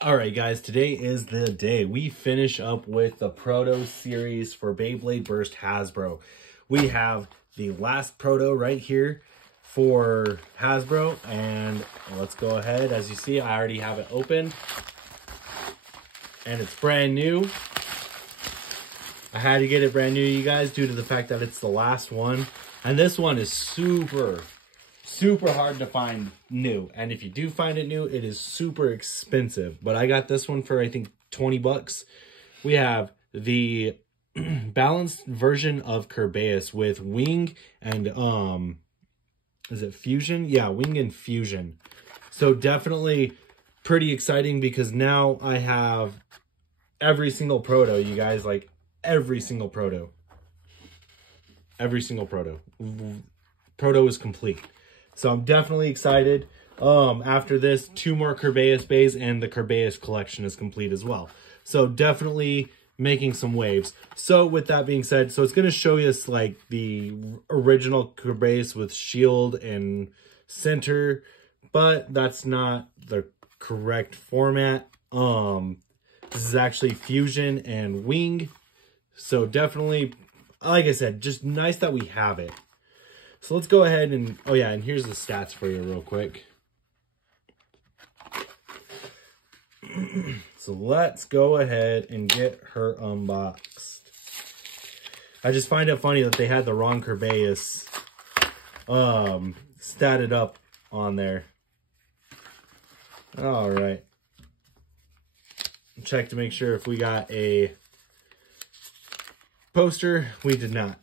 All right, guys, today is the day we finish up with the Proto series for Beyblade Burst Hasbro. We have the last Proto right here for Hasbro, and let's go ahead. As you see, I already have it open, and it's brand new. I had to get it brand new, you guys, due to the fact that it's the last one, and this one is super hard to find new, and if you do find it new, it is super expensive. But I got this one for I think 20 bucks. We have the balanced version of Kerbeus with wing and is it fusion? Yeah, wing and fusion. So definitely pretty exciting, because now I have every single proto, you guys, like every single proto is complete. So I'm definitely excited. After this, 2 more Kerbeus bays, and the Kerbeus collection is complete as well. So definitely making some waves. So with that being said, so it's going to show us like the original Kerbeus with shield and center, but that's not the correct format. This is actually fusion and wing. So definitely, like I said, just nice that we have it. So let's go ahead and, oh yeah, and here's the stats for you real quick. So let's go ahead and get her unboxed. I just find it funny that they had the wrong Kerbeus statted up on there. All right. Check to make sure if we got a poster. We did not.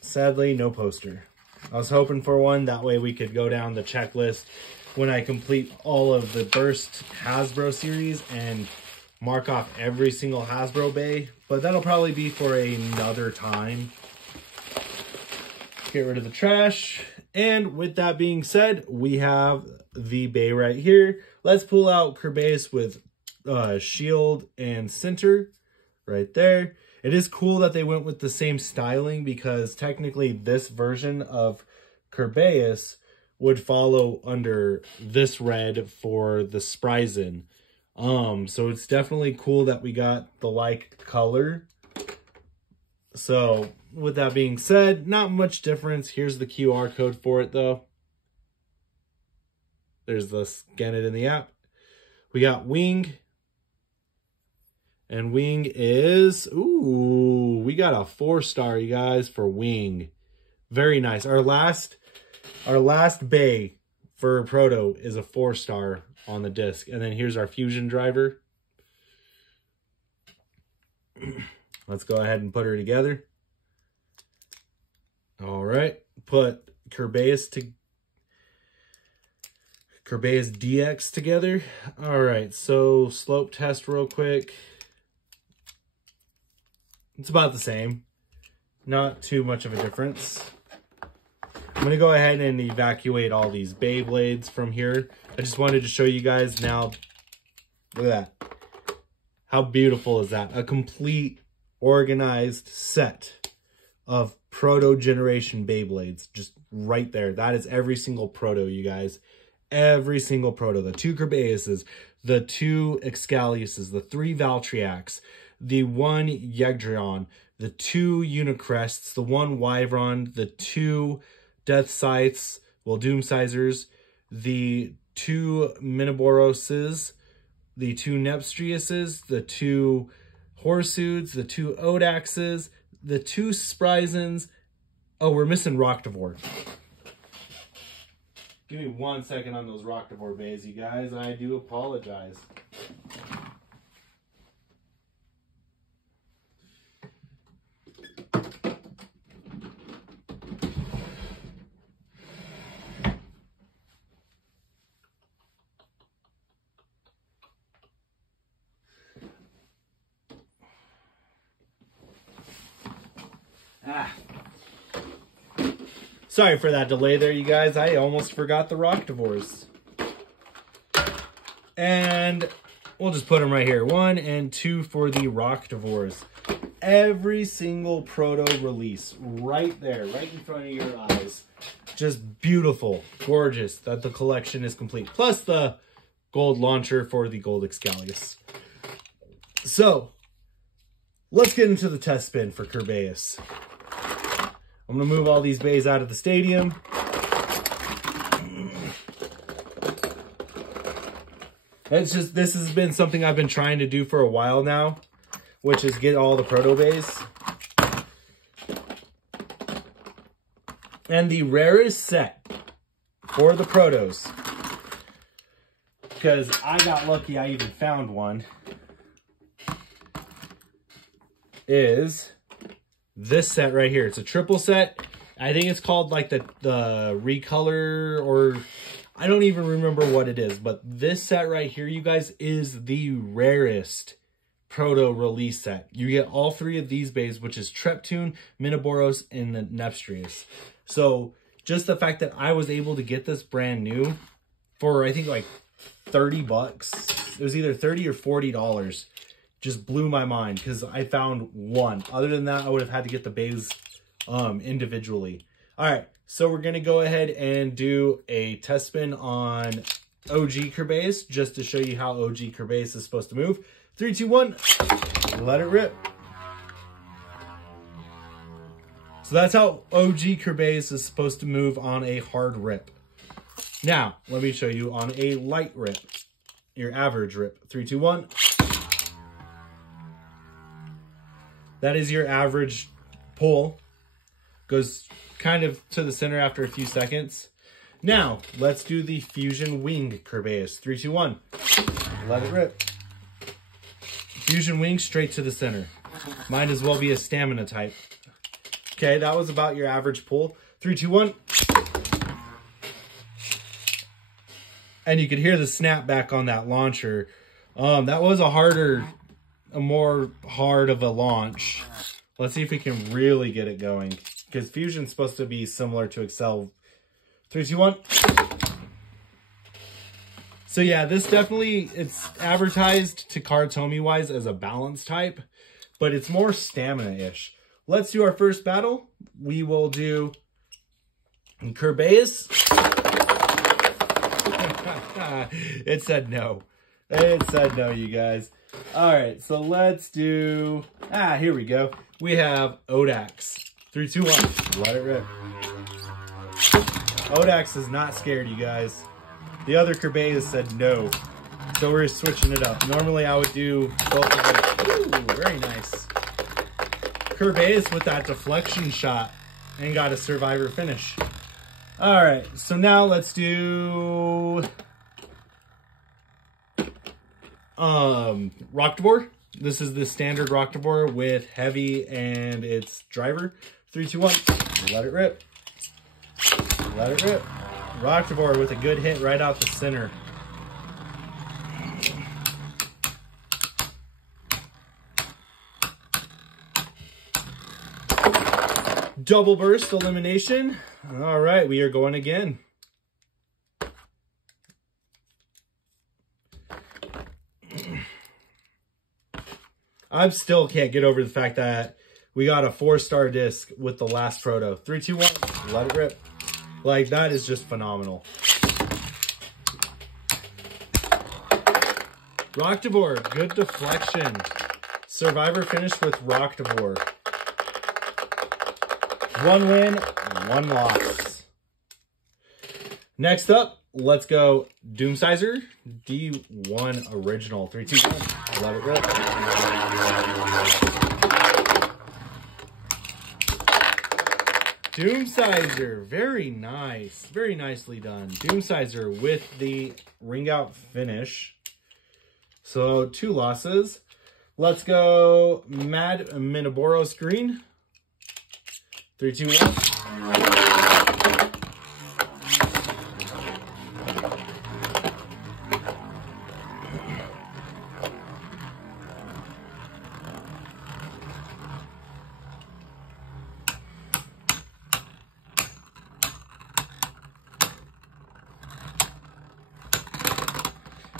Sadly, no poster. I was hoping for one, that way we could go down the checklist when I complete all of the Burst Hasbro series and mark off every single Hasbro bay, but that'll probably be for another time. Get rid of the trash, and with that being said, we have the bay right here. Let's pull out Kerbeus with shield and center right there. It is cool that they went with the same styling, because technically this version of Kerbeus would follow under this red for the Spryzen. So it's definitely cool that we got the like color. So with that being said, not much difference. Here's the QR code for it though. There's the scan it in the app. We got wing. And wing is, ooh, we got a 4-star, you guys, for wing. Very nice. Our last bay for Proto is a 4-star on the disc. And then here's our fusion driver. Let's go ahead and put her together. All right, put Kerbeus DX together. All right, so slope test real quick. It's about the same. Not too much of a difference. I'm going to go ahead and evacuate all these Beyblades from here. I just wanted to show you guys now. Look at that. How beautiful is that? A complete, organized set of Proto Generation Beyblades. Just right there. That is every single Proto, you guys. Every single Proto. The 2 Kerbeuses, the 2 Excaliuses, the 3 Valtriacs, the 1 Yegdrion, the 2 Unicrests, the 1 Wyvron, the 2 Death Scythes, well, Doomsizers, the 2 Minoboroses, the 2 Nepstriuses, the 2 Horsudes, the 2 Odaxes, the 2 Spryzens. Oh, we're missing Roctivore. Give me 1 second on those Roctivore bays, you guys. I do apologize. Sorry for that delay there, you guys. I almost forgot the Roctivores. And we'll just put them right here. 1 and 2 for the Roctivores. Every single Proto release right there, right in front of your eyes. Just beautiful, gorgeous that the collection is complete. Plus the gold launcher for the gold Excalius. So, let's get into the test spin for Kerbeus. I'm going to move all these bays out of the stadium. This has been something I've been trying to do for a while now, which is get all the proto bays. And the rarest set for the protos, because I got lucky I even found one, is this set right here. It's a triple set. I think it's called like the recolor, or I don't even remember what it is, but this set right here, you guys, is the rarest proto release set. You get all three of these bays, which is Treptune, Minoboros, and the Nepstrius. So just the fact that I was able to get this brand new for, I think, like 30 bucks. It was either 30 or $40. Just blew my mind because I found one. Other than that, I would have had to get the bays individually. All right, so we're going to go ahead and do a test spin on OG Kerbeus just to show you how OG Kerbeus is supposed to move. 3, 2, 1, let it rip. So that's how OG Kerbeus is supposed to move on a hard rip. Now, let me show you on a light rip, your average rip. 3, 2, 1. That is your average pull. Goes kind of to the center after a few seconds. Now, let's do the Fusion Wing Kerbeus. 3, 2, 1. Let it rip. Fusion Wing straight to the center. Might as well be a stamina type. Okay, that was about your average pull. 3, 2, 1. And you could hear the snap back on that launcher. That was a more hard of a launch. Let's see if we can really get it going, because Fusion's supposed to be similar to Excel. 3, 2, 1. So yeah, this definitely, it's advertised to Karatomi wise as a balance type, but it's more stamina-ish. Let's do our first battle. We will do Kerbeus. It said no. It said no, you guys. All right, so let's do, here we go. We have Odax. 3, 2, 1, let it rip. Odax is not scared, you guys. The other Kerbeus said no, so we're switching it up. Normally I would do both of them. Ooh, very nice. Kerbeus with that deflection shot and got a survivor finish. All right, so now let's do Rocktavor. This is the standard Rocktavor with heavy and its driver. 3, 2, 1, let it rip. Let it rip. Rocktavor with a good hit right out the center. Double burst elimination. All right, we are going again. I still can't get over the fact that we got a 4-star disc with the last proto. 3, 2, 1, let it rip. Like, that is just phenomenal. Rocktavor, good deflection. Survivor finish with Rocktavor. 1 win, 1 loss. Next up, let's go Doomsizer D1 Original. 3, 2, 1, let it rip. Doomsizer, very nice. Very nicely done. Doomsizer with the ring out finish. So 2 losses. Let's go Mad Minoboros Green. 3, 2, 1.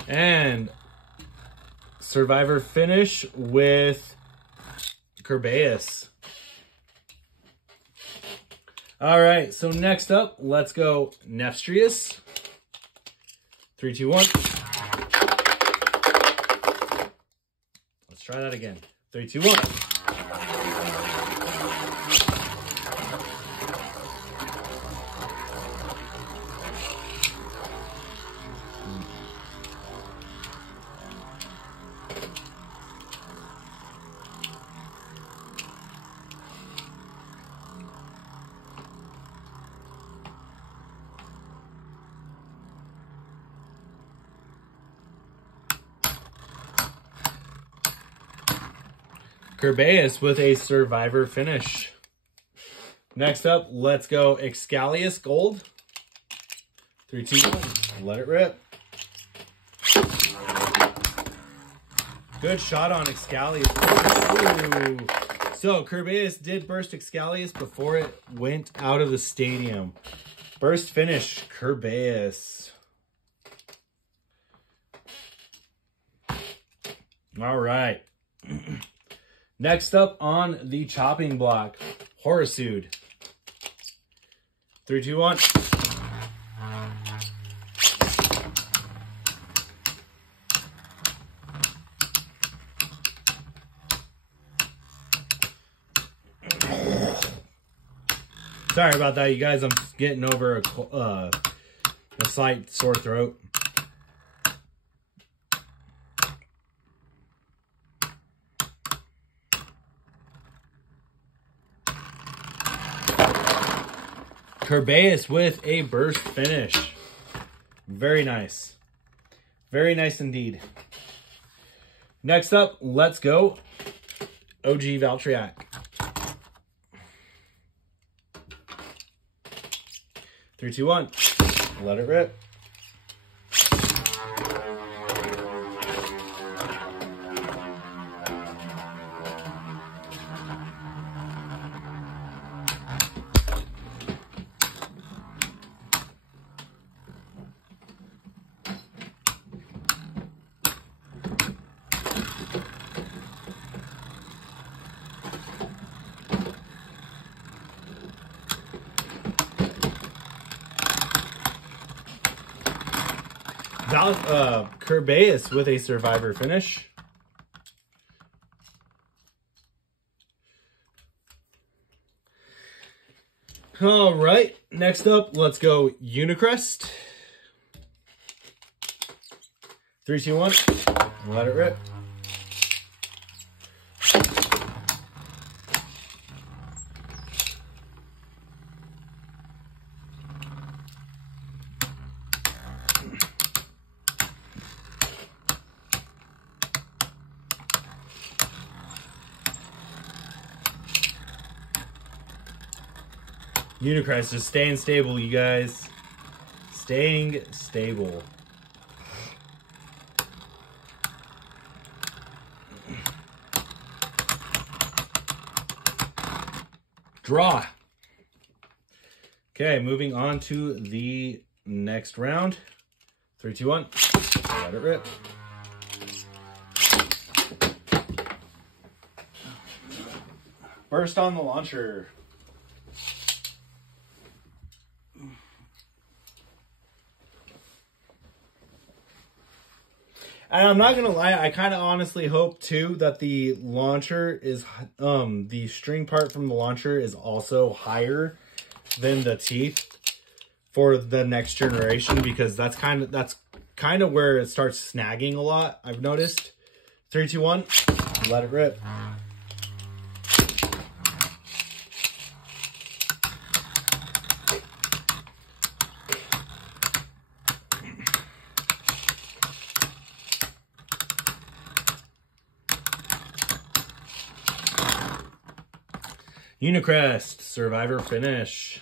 And survivor finish with Kerbeus. All right, so next up, let's go Nepstrius. 3, 2, 1. Let's try that again. 3, 2, 1. Kerbeus with a Survivor finish. Next up, let's go Excalius Gold. 3, 2, 1. Let it rip. Good shot on Excalius. Ooh. So Kerbeus did burst Excalius before it went out of the stadium. Burst finish, Kerbeus. All right. Next up on the chopping block, Horasude. 3, 2, 1. Sorry about that, you guys. I'm getting over a slight sore throat. Kerbeus with a burst finish. Very nice. Very nice indeed. Next up, let's go OG Valtryek. 3, 2, 1. Let it rip. Kerbeus with a Survivor finish. All right, next up, let's go Unicrest. 3, 2, 1. Let it rip. Unicrest is staying stable, you guys. Staying stable. Draw. Okay, moving on to the next round. 3, 2, 1. Let it rip. Burst on the launcher. And I'm not going to lie, I kind of honestly hope, too, that the launcher is, the string part from the launcher is also higher than the teeth for the next generation, because that's kind of where it starts snagging a lot, I've noticed. 3, 2, 1, let it rip. Unicrest, Survivor finish.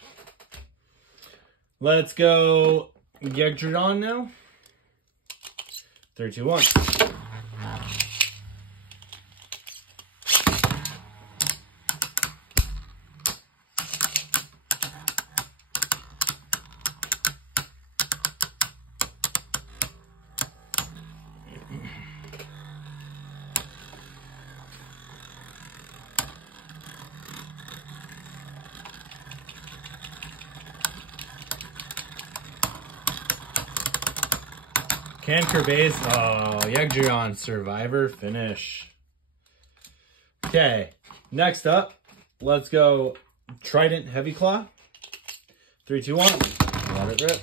Let's go Yegdradon now. 3, 2, 1. Kerbeus, oh, Yegdradon, Survivor finish. Okay, next up, let's go Trident Heavy Claw. 3, 2, 1. Let it rip.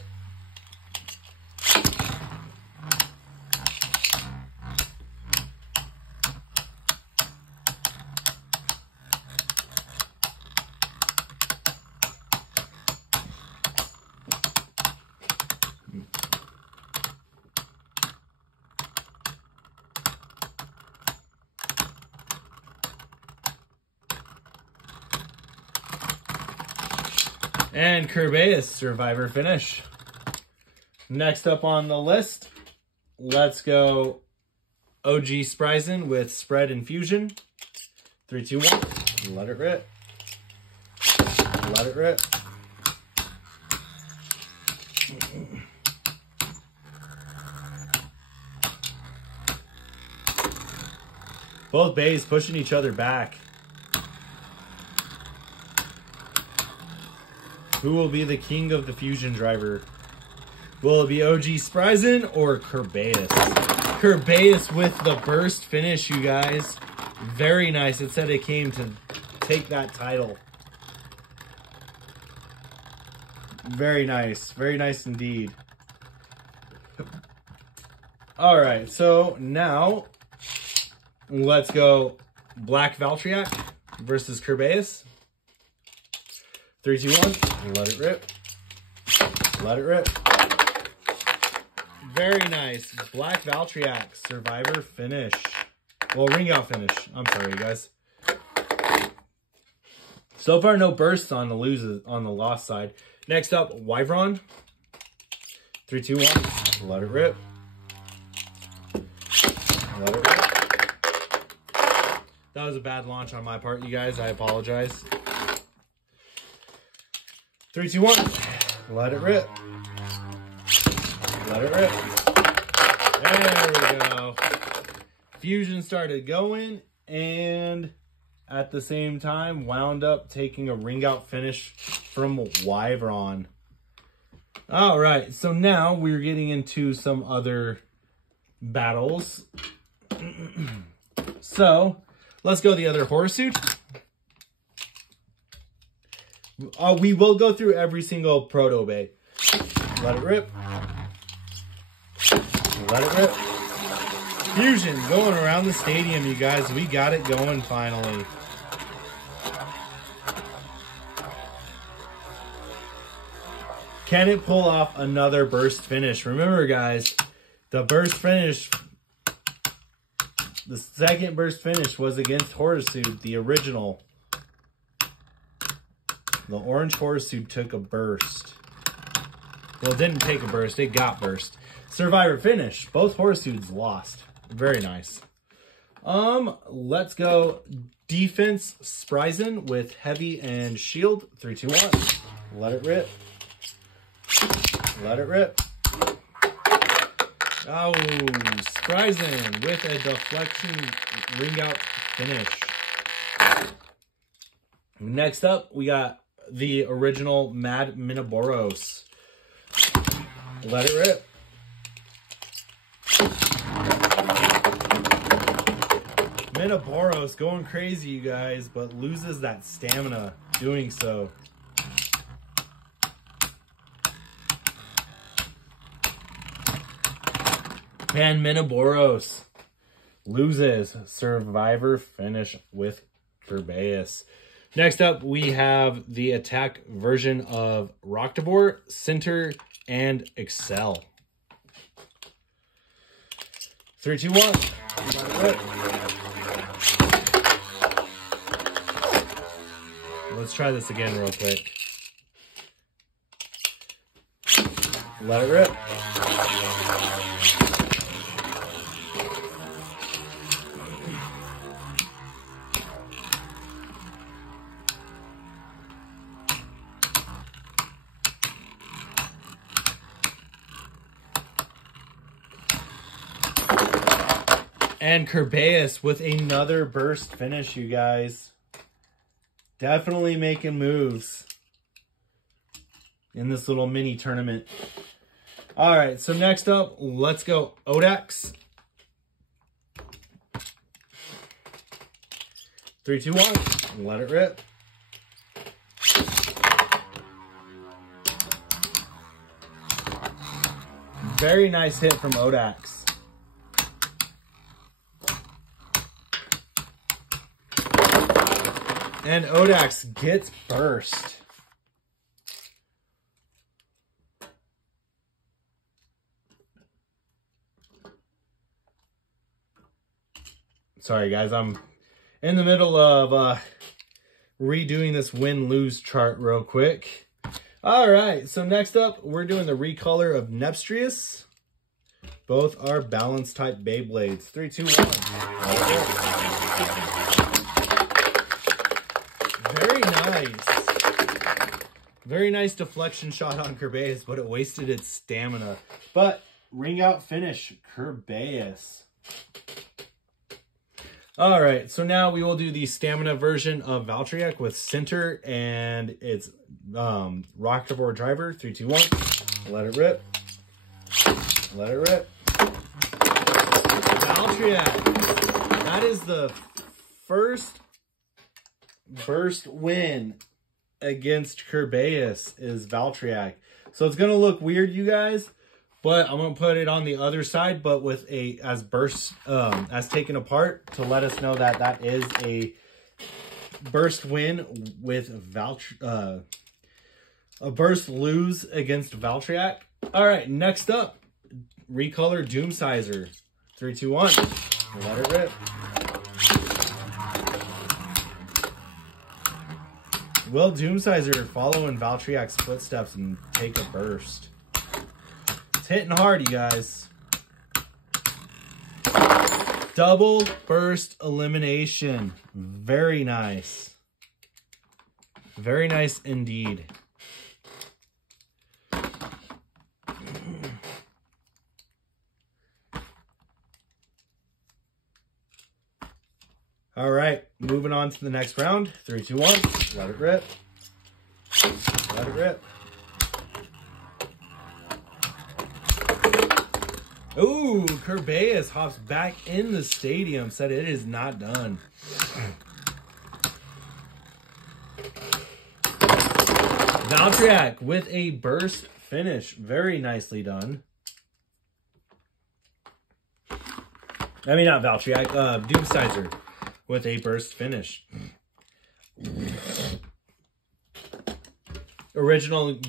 And Kerbeus, Survivor finish. Next up on the list, let's go OG Spryzen with Spread Infusion. 3, 2, 1. Let it rip. Let it rip. Both bays pushing each other back. Who will be the king of the fusion driver? Will it be OG Spryzen or Kerbeus? Kerbeus with the burst finish, you guys. Very nice. It said it came to take that title. Very nice. Very nice indeed. All right, so now let's go Black Valtryek versus Kerbeus. 3, 2, 1. Let it rip. Let it rip. Very nice. Black Valtryek Survivor finish. Well, ring out finish. I'm sorry, you guys. So far, no bursts on the lost side. Next up, Wyvern. 3, 2, 1. Let it rip. Let it rip. That was a bad launch on my part, you guys. I apologize. 3, 2, 1. Let it rip. Let it rip. There we go. Fusion started going, and at the same time, wound up taking a ring out finish from Wyvern. All right, so now we're getting into some other battles. So let's go the other horror suit. We will go through every single Proto Bay. Let it rip. Let it rip. Fusion going around the stadium, you guys. We got it going finally. Can it pull off another burst finish? Remember, guys, the burst finish, the second burst finish was against Horasuit, the original. The orange Horasuit took a burst. Well, it didn't take a burst, it got burst. Survivor finish. Both Horasuits lost. Very nice. Let's go Defense Spryzen with Heavy and Shield. 3, 2, 1. Let it rip. Let it rip. Oh, Spryzen with a deflection ring out finish. Next up, we got the original Mad Minoboros. Let it rip. Minoboros going crazy, you guys, but loses that stamina doing so. And Minoboros loses Survivor finish with Kerbeus. Next up, we have the attack version of Rocktavor, Center, and Excel. 3, 2, 1. Let's try this again real quick. Let it rip. And Kerbeus with another burst finish, you guys. Definitely making moves in this little mini tournament. All right, so next up, let's go Odax. 3, 2, 1. Let it rip. Very nice hit from Odax. And Odax gets burst. Sorry guys, I'm in the middle of redoing this win-lose chart real quick. All right, so next up, we're doing the recolor of Nepstrius. Both are balance type Beyblades. 3, 2, 1. Very nice. Very nice deflection shot on Kerbeus, but it wasted its stamina. But ring out finish, Kerbeus. All right, so now we will do the stamina version of Valtryek with center and its rocket driver. 3, 2, 1. Let it rip. Let it rip. Valtryek. That is the first burst win against Kerbeus is Valtryek. So it's going to look weird, you guys. But I'm going to put it on the other side, but with a, as burst, as taken apart to let us know that that is a burst win with a burst lose against Valtryek. All right, next up, recolor Doomsizer. 3, 2, 1. Let it rip. Will Doomsizer follow in Valtryek's footsteps and take a burst? Hitting hard, you guys. Double burst elimination. Very nice. Very nice indeed. All right, moving on to the next round. 3, 2, 1. Let it rip. Let it rip. Ooh, Kerbeus hops back in the stadium, said it is not done. Valtryek with a burst finish. Very nicely done. I mean, not Valtryek, Doomsizer with a burst finish. Original,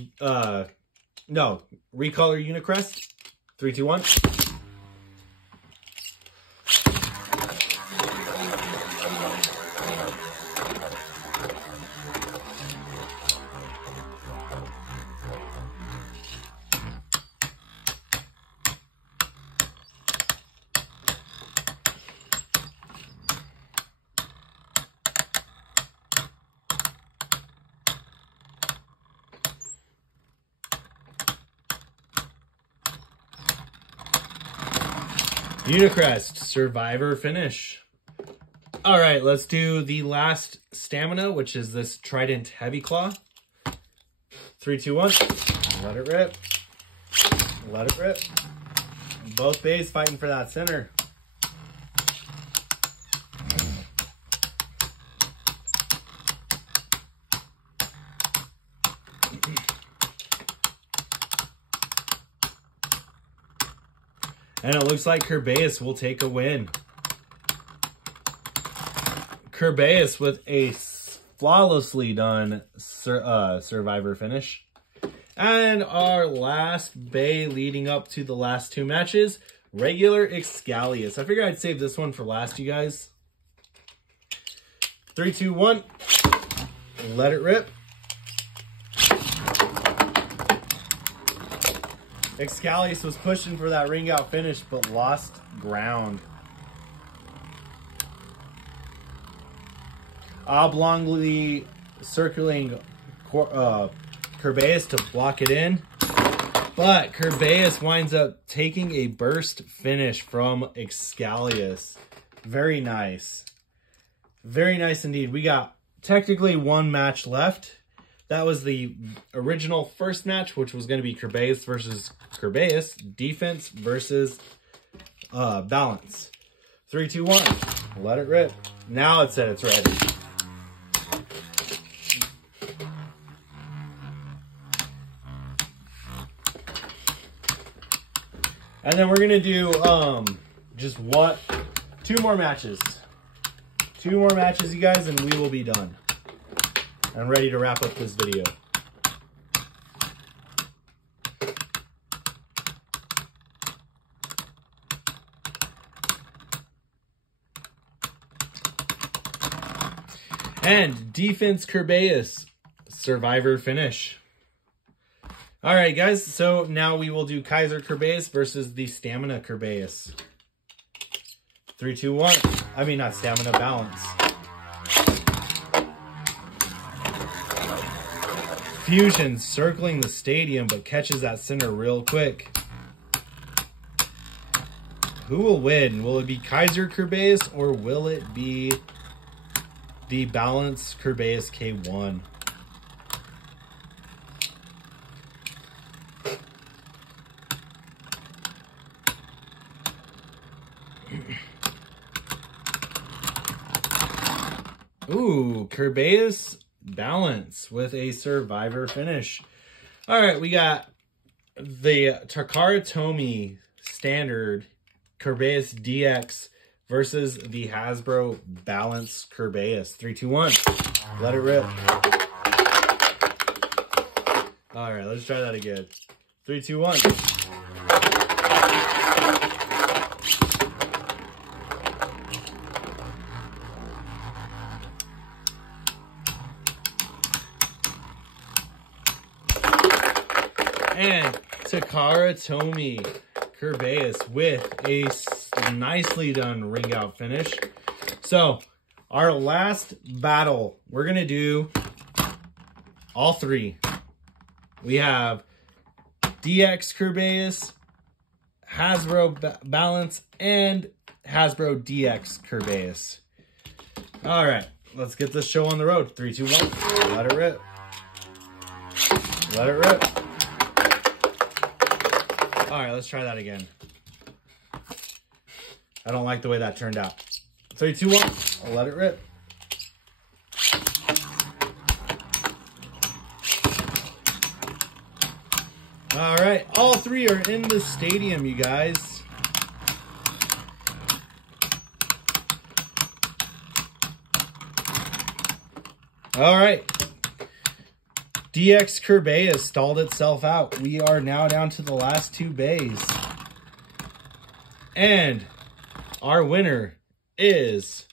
no, recolor Unicrest. 3, 2, 1. Unicrest, Survivor finish. All right, let's do the last stamina, which is this Trident Heavy Claw. 3, 2, 1. Let it rip. Let it rip. Both bays fighting for that center. And it looks like Kerbeus will take a win. Kerbeus with a flawlessly done Survivor finish. And our last bay leading up to the last two matches, regular Excalius. I figured I'd save this one for last, you guys. 3, 2, 1. Let it rip. Excalius was pushing for that ring out finish, but lost ground. Oblongly circling Kerbeus to block it in. But Kerbeus winds up taking a burst finish from Excalius. Very nice. Very nice indeed. We got technically one match left. That was the original first match, which was going to be Kerbeus versus Kerbeus. Defense versus balance. 3, 2, 1. Let it rip. Now it said it's ready. And then we're gonna do just two more matches. Two more matches, you guys, and we will be done. I'm ready to wrap up this video. And defense Kerbeus, survivor finish. All right, guys, so now we will do Kaiser Kerbeus versus the Stamina Kerbeus. 3, 2, 1. I mean, not Stamina, Balance. Fusion circling the stadium, but catches that center real quick. Who will win? Will it be Kaiser Kerbeus or will it be the Balance Kerbeus K1? Ooh, Kerbeus Balance with a survivor finish. All right, we got the Takara Tomy standard Kerbeus DX versus the Hasbro Balance Kerbeus. 3, 2, 1. Let it rip. All right, let's try that again. 3, 2, 1. And Takara Tomy Kerbeus with a nicely done ring out finish. So our last battle, we're going to do all three. We have DX Kerbeus, Hasbro Balance, and Hasbro DX Kerbeus. All right, let's get this show on the road. 3, 2, 1. Let it rip. Let it rip. All right, let's try that again. I don't like the way that turned out. 3, 2, 1. I'll let it rip. All right, all three are in the stadium, you guys. All right. DX Kerbeus stalled itself out. We are now down to the last two bays. And our winner is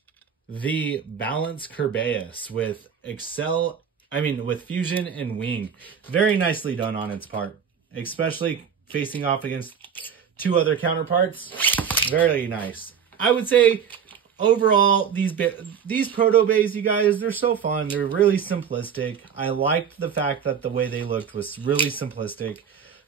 the Balance Kerbeus with with Fusion and Wing. Very nicely done on its part, especially facing off against two other counterparts. Very nice. I would say overall, these proto bays, you guys, they're so fun. They're really simplistic. I liked the fact that the way they looked was really simplistic.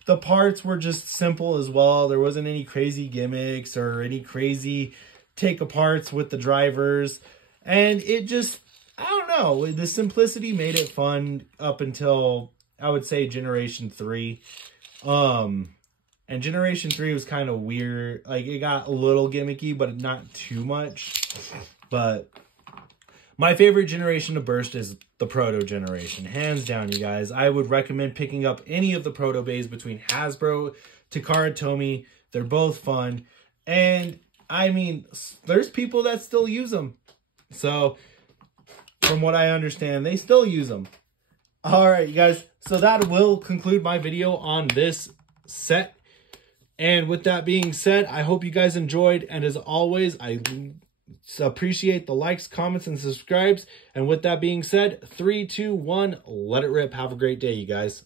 The parts were just simple as well. There wasn't any crazy gimmicks or any crazy take-aparts with the drivers. And it just, I don't know, the simplicity made it fun up until, I would say, Generation 3. And Generation 3 was kind of weird. Like, it got a little gimmicky, but not too much. But my favorite generation to burst is the Proto generation. Hands down, you guys. I would recommend picking up any of the Proto bays between Hasbro, Takara Tomy. They're both fun. And, I mean, there's people that still use them. So, from what I understand, they still use them. All right, you guys. So, that will conclude my video on this set. And with that being said, I hope you guys enjoyed. And as always, I appreciate the likes, comments, and subscribes. And with that being said, 3, 2, 1, let it rip. Have a great day, you guys.